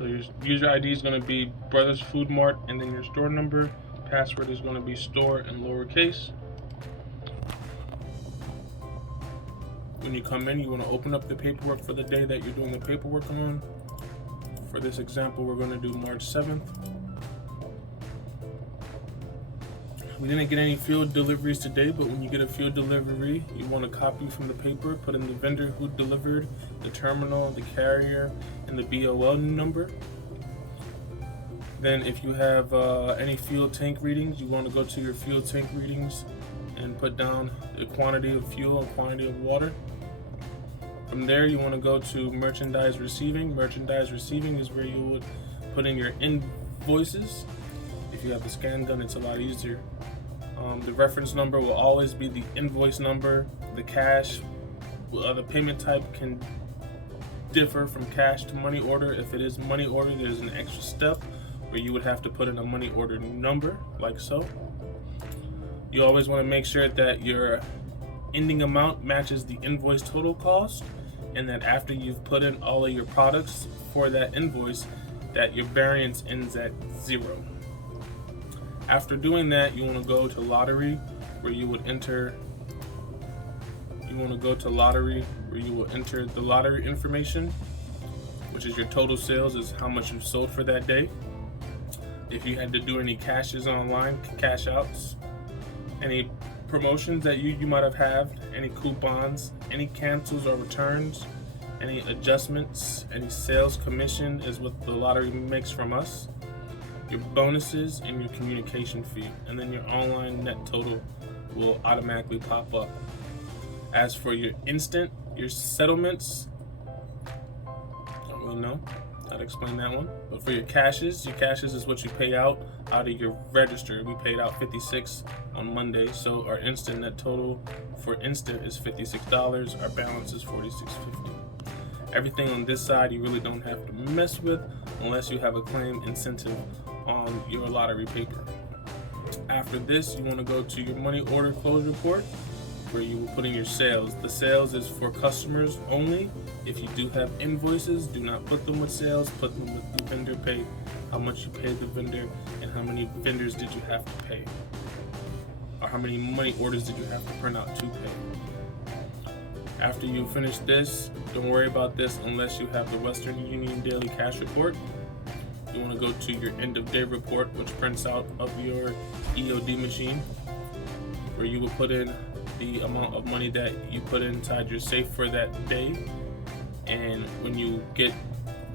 So your user ID is going to be Brothers Food Mart, and then your store number. Password is going to be store in lowercase. When you come in, you want to open up the paperwork for the day that you're doing the paperwork on. For this example, we're going to do March 7th. We didn't get any field deliveries today, but when you get a field delivery, you want to copy from the paper, put in the vendor who delivered, the terminal, the carrier, and the BOL number. Then if you have any fuel tank readings, you want to go to your fuel tank readings and put down the quantity of fuel and quantity of water. From there, you want to go to merchandise receiving. Merchandise receiving is where you would put in your invoices. If you have the scan gun, it's a lot easier. The reference number will always be the invoice number. The cash, the payment type can differ from cash to money order. If it is money order, there's an extra step where you would have to put in a money order number, like so. You always want to make sure that your ending amount matches the invoice total cost, and that after you've put in all of your products for that invoice, that your variance ends at 0. After doing that, you want to go to lottery, where you would enter. You want to go to lottery, where you will enter the lottery information, which is your total sales, is how much you've sold for that day. If you had to do any cashes online, cash outs, any promotions that you might have had, any coupons, any cancels or returns, any adjustments, any sales commission is what the lottery makes from us, your bonuses, and your communication fee, and then your online net total will automatically pop up. As for your instant, your settlements, don't really know how to explain that one. But for your cashes is what you pay out of your register. We paid out $56 on Monday, so our instant net total for instant is $56. Our balance is $46.50. Everything on this side you really don't have to mess with unless you have a claim incentive on your lottery paper. After this, you want to go to your money order close report, where you will put in your sales. The sales is for customers only. If you do have invoices, do not put them with sales, put them with the vendor pay, how much you paid the vendor, and how many vendors did you have to pay, or how many money orders did you have to print out to pay. After you finish this, don't worry about this unless you have the Western Union Daily Cash Report. You want to go to your end of day report, which prints out of your EOD machine, where you will put in the amount of money that you put inside your safe for that day. And when you get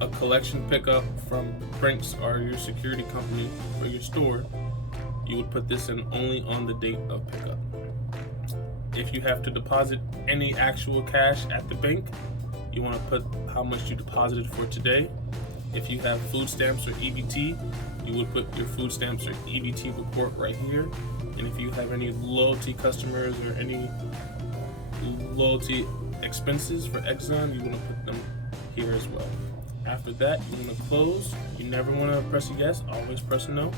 a collection pickup from Brinks or your security company or your store, you would put this in only on the date of pickup. If you have to deposit any actual cash at the bank, you want to put how much you deposited for today. If you have food stamps or EBT, you would put your food stamps or EBT report right here. And if you have any loyalty customers or any loyalty expenses for Exxon, you want to put them here as well. After that, you want to close. You never want to press a yes, always press a no.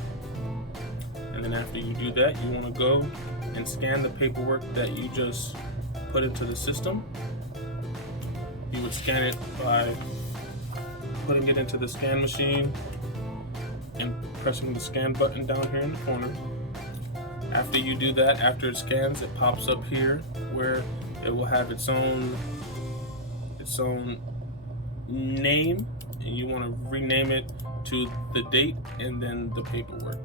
And then after you do that, you want to go and scan the paperwork that you just put into the system. You would scan it by putting it into the scan machine and pressing the scan button down here in the corner. After you do that, after it scans, it pops up here where it will have its own name, and you want to rename it to the date and then the paperwork.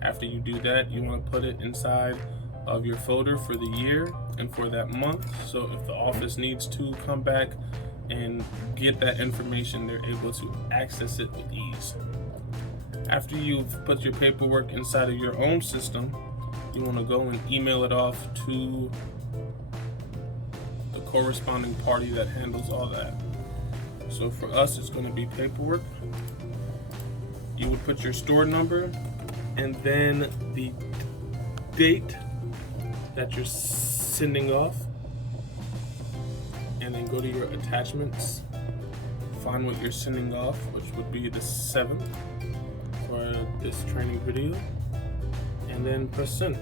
After you do that, you want to put it inside of your folder for the year and for that month, so if the office needs to come back and get that information, they're able to access it with ease. After you've put your paperwork inside of your own system, you want to go and email it off to the corresponding party that handles all that. So for us, it's going to be paperwork. You would put your store number and then the date that you're sending off, and then go to your attachments, find what you're sending off, which would be the 7th for this training video, and then press send.